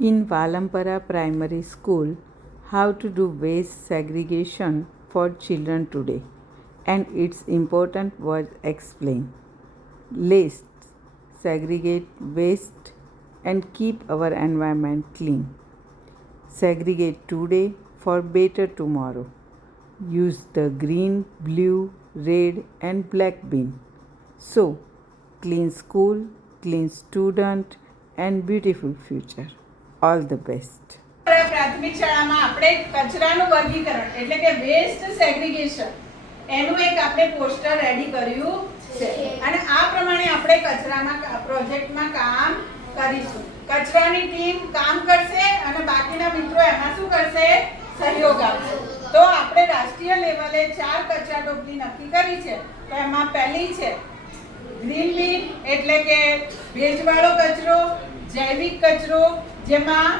In Valampara Primary School, how to do waste segregation for children today, and its important was explained. Let's segregate waste and keep our environment clean. Segregate today for better tomorrow. Use the green, blue, red and black bin. So, clean school, clean student and beautiful future. All the best. પ્રાથમિક શાળામાં આપણે કચરાનું વર્ગીકરણ એટલે કે waste segregation એનું એક આપણે poster ready કર્યું છે અને આ પ્રમાણે આપણે કચરામાં પ્રોજેક્ટમાં કામ કરીશું. કચરાની ટીમ કામ કરશે અને બાકીના મિત્રો એમાં શું કરશે? સહયોગ આપશે. તો આપણે રાષ્ટ્રીય લેવલે 4 કચરા ટોપલી નક્કી કરી છે. તો એમાં પહેલી છે ગ્રીન બિન એટલે કે ભેજવાળો કચરો, જૈવિક કચરો જેમાં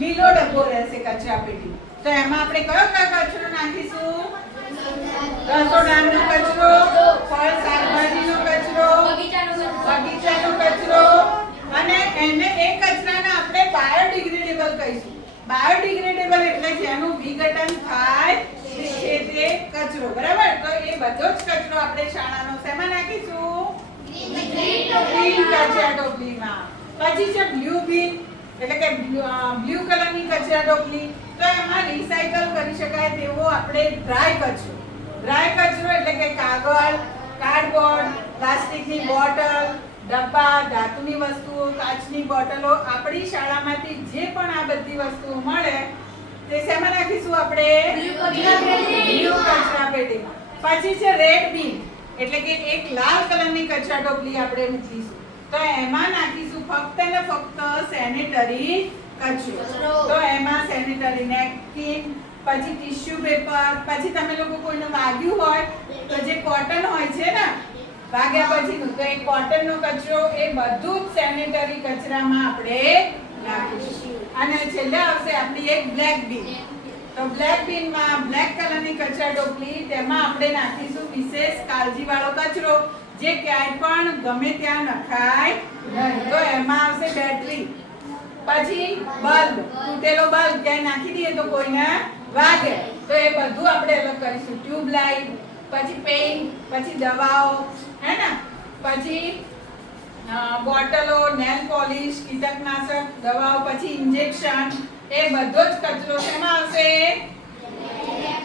લીલો ડબ્બો રહેશે કચરા પેટી. તો એમાં આપણે કયો કચરો નાખીશું? રસોડાનો કચરો, ફળ શાકભાજીનો કચરો, બગીચાનો કચરો અને એને એ કચરાને આપણે બાયોડિગ્રેડેબલ કહીશું. બાયોડિગ્રેડેબલ એટલે જેનું વિઘટન થાય છે તે કચરો. બરાબર? તો એ બધો જ કચરો આપણે શાળાનો શેમાં નાખીશું? ગ્રીન કચરા ટોપલીમાં. પછી છે બ્લુ બિન એટલે કે બ્લુ કલરની કચરા ટોપલી. તો એમાં રિસાયકલ કરી શકાય તેવો આપણે ડ્રાય કચરો. ડ્રાય કચરો એટલે કે કાગળ, કાર્ડબોર્ડ, પ્લાસ્ટિકની બોટલ, ડબ્બા, ધાતુની વસ્તુઓ, કાચની બોટલો, આપણી શાળામાંથી જે પણ આ બધી વસ્તુઓ મળે તે શેમાં નાખીશું આપણે? બ્લુ કચરા પેટીમાં. પછી છે રેડ બિન એટલે કે એક લાલ કલરની કચરા ટોપલી આપણે મૂકીશું. તો એમાં નાખીશું ફક્ત ને ફક્ત સેનેટરી કચરો. તો એમાં સેનેટરી નેપકિન, પછી ટિશ્યુ પેપર, પછી તમે લોકો કોઈને વાગ્યું હોય તો જે કોટન હોય છે ને વાગ્યા પછીનું, તો એ કોટનનો કચરો એ બધું જ સેનેટરી કચરામાં આપણે નાખીશું. અને છેલ્લે આવશે આપણી એક બ્લેક બિન. તો બ્લેક બિનમાં બ્લેક કલરની કચરા ટોપલી, તેમાં આપણે નાખીશું વિશેષ કાળજીવાળો કચરો જે ક્યાંય પણ ગમે ત્યાં નખાય નહીં. તો એમાં આવશે બેટરી, પછી બલ્બ, તૂટેલો બલ્બ ક્યાંય નાખી દઈએ તો કોઈને વાગે તો એ બધું આપણે અલગ કરીશું. ટ્યુબલાઇટ, પછી પેઇન્ટ, પછી દવાઓ, હે ને, પછી બોટલો, નેલ પોલિશ, કીટકનાશક દવાઓ, પછી ઇન્જેક્શન, એ બધો જ કચરો શેમાં આવશે?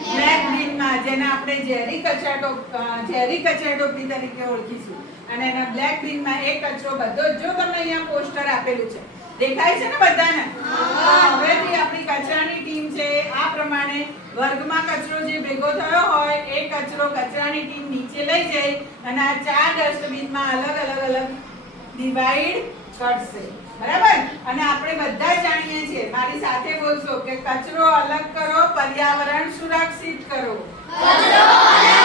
બ્લેક બિનમાં, જેને આપણે ઝેરી કચરા ટોપલી તરીકે ઓળખીશું. અને એના બ્લેક બિનમાં એ કચરો બધો જ, જો તમને અહીંયા પોસ્ટર આપેલું છે દેખાય છે ને બધાને? હવેથી આપણી કચરાની ટીમ છે આ પ્રમાણે વર્ગમાં કચરો જે ભેગો થયો હોય એ કચરો કચરાની ટીમ નીચે લઈ જાય અને આ 4 ડસ્ટબિનમાં અલગ ડિવાઈડ કરશે. બરાબર? અને આપણે બધા જાણીએ છીએ, મારી સાથે બોલશો કે કચરો અલગ કરો, પર્યાવરણ સુરક્ષિત કરો. કચરો અલગ